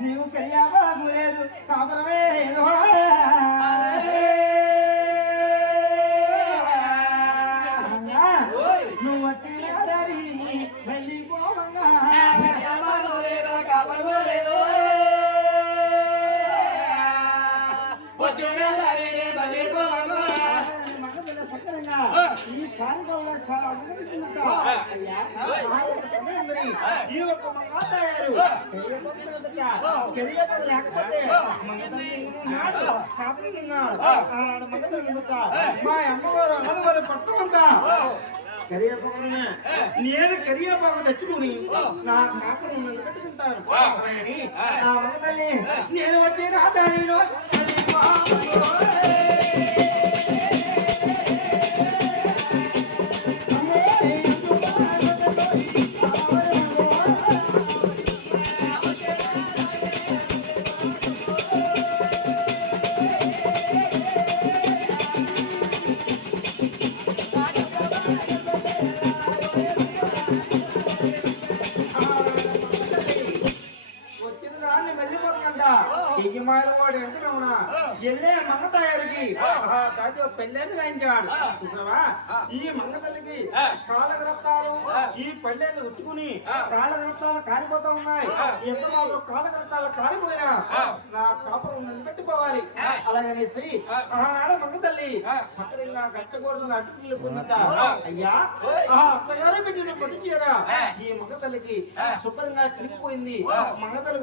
నీవు కయ్యావా లేదు కాపురమే నువ్వు వచ్చి వెళ్ళిపోవంగా ఈసారి కూడా చాలా అభినందించిందట అయ్యా సమయం మరి ఈ ఒక్క మాట్లాడారు తెలియదు లేకపోతే మా అమ్మగారు అమ్మగారు పట్టుకుంటా కరివేపాకునే నేను కరివేపాకు తెచ్చుకుని నా కాపురం పెట్టుకుంటాను నా మగతల్లి నేను వచ్చి రాదాను వాడు ఎంత ఎల్లే మంగ తయారీకి దాంట్లో పెళ్ళేళ్ళు గాయించాడు చూసావా ఈ మంగతల్లికి కాళ్ళగరత్తాలు ఈ పెళ్ళేళ్ళు ఉచ్చుకుని కాళ్ళగరత్తాలు కారిపోతా ఉన్నాయి ఎంత మాత్రం కాళ్ళగరత్తాలు కారిపోయినా నా కాపురం నిలబెట్టుకోవాలి అలాగనేసి ఆనాడు మంగతల్లి సకరంగా గట్టకూడదు అటుకులు పొందుతా అయ్యా అత్తగారు పెట్టిన పట్టు చీర ఈ మంగతల్లికి శుభ్రంగా చిరిగిపోయింది మంగతల్లి